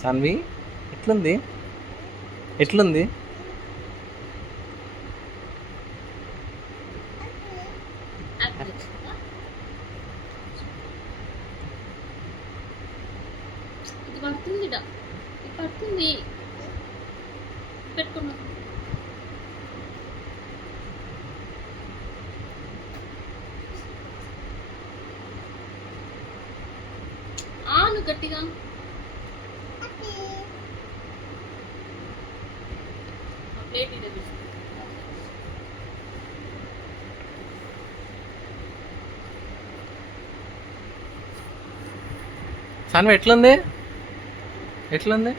సాన్వి ఎట్లుంది ఎట్లుంది? ఇది పడుతుంది పడుతుంది పెట్టుకున్నా. ఆను గట్టిగా ప్లేట్ ఇదే సాన్వి ఎట్లుంది ఎట్లుంది?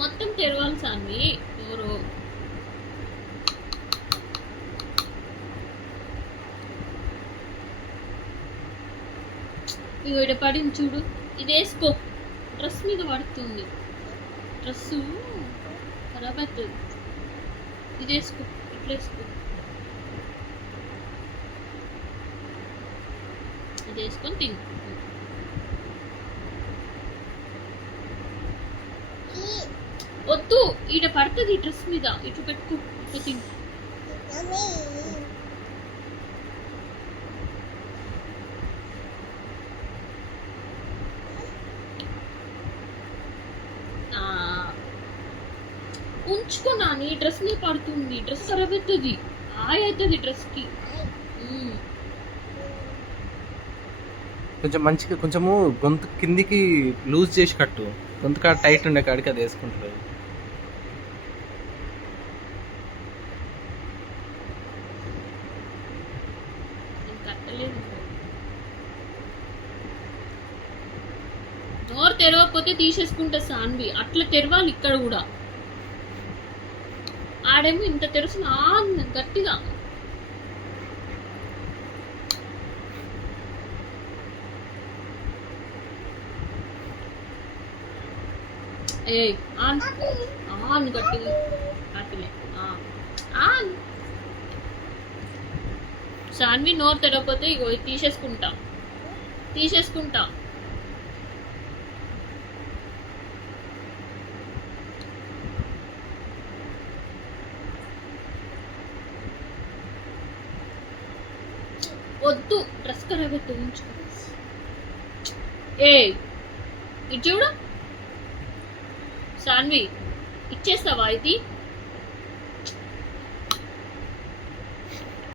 మొత్తం తెరవాలి సాన్వి ఎవరు ఇగో ఇక్కడ పడింది చూడు, ఇది వేసుకో. డ్రెస్ మీద పడుతుంది, డ్రెస్సు ఖరాబ్ అవుతుంది. ఇది వేసుకో, ఇట్లా వేసుకో, ఇది వేసుకొని తిను. వద్దు, ఈడ పడుతుంది డ్రెస్ మీద, ఇటు పెట్టుకో, ఇటు తిను. ఉంచుకున్నా, నీ డ్రెస్ మీద పడుతుంది, డ్రెస్ ఖరాబ్ అవుతుంది, అవుతుంది డ్రెస్కి. కొంచెం మంచిగా కొంచెము గొంతు కిందికి లూజ్ చేసి కట్టు, గొంతు కాడ టైట్ ఉండే కాడికి అది వేసుకుంటారు. కట్టలేదు, నోరు తెరవకపోతే తీసేసుకుంటా సాన్వి, అట్లా తెరవాలి ఇక్కడ కూడా. ఆడేమో ఇంత తెరుసు గట్టిగా. ఏ ఆన్ ఆన్ గట్టిగా అట్లే ఆన్. సాన్వి నోరు తెరవకపోతే ఇగో తీసేసుకుంటా. వద్దు, డ్రెస్ ఖరాబ్ అయితే ఉంచుకో. ఏ ఇది చూడు సాన్వి, ఇచ్చేస్తావా ఇది?